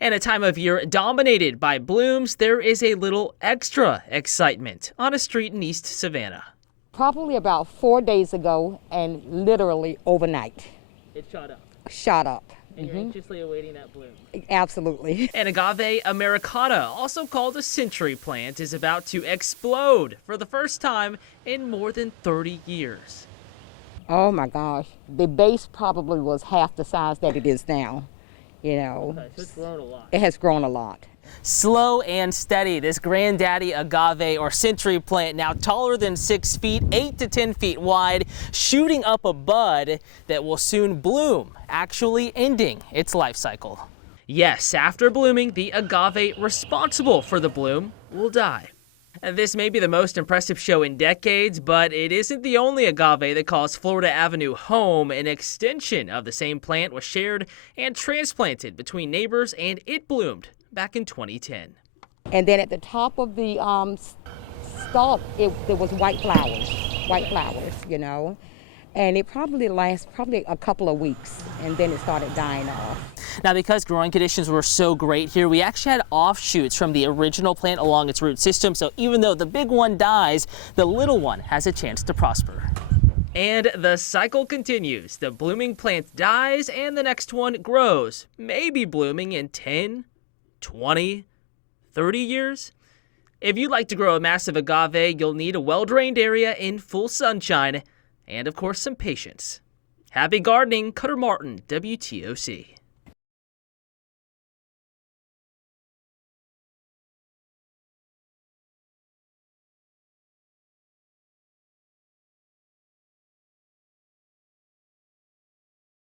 And a time of year dominated by blooms, there is a little extra excitement on a street in East Savannah. Probably about 4 days ago, and literally overnight. It shot up. Shot up. And you're anxiously awaiting that bloom. Absolutely. And Agave americana, also called a century plant, is about to explode for the first time in more than 30 years. Oh my gosh. The base probably was half the size that it is now. Okay, so it's grown a lot. It has grown a lot. Slow and steady, this granddaddy agave or century plant, now taller than 6 feet, 8 to 10 feet wide, shooting up a bud that will soon bloom, actually ending its life cycle. Yes, after blooming, the agave responsible for the bloom will die. And this may be the most impressive show in decades, but it isn't the only agave that calls Florida Avenue home. An extension of the same plant was shared and transplanted between neighbors, and it bloomed back in 2010. And then at the top of the stalk, there was white flowers, And it probably lasts a couple of weeks, and then it started dying off. Now, because growing conditions were so great here, we actually had offshoots from the original plant along its root system, so even though the big one dies, the little one has a chance to prosper. And the cycle continues. The blooming plant dies and the next one grows, maybe blooming in 10, 20, 30 years. If you'd like to grow a massive agave, you'll need a well-drained area in full sunshine and, of course, some patience. Happy gardening, Cutter Martin, WTOC.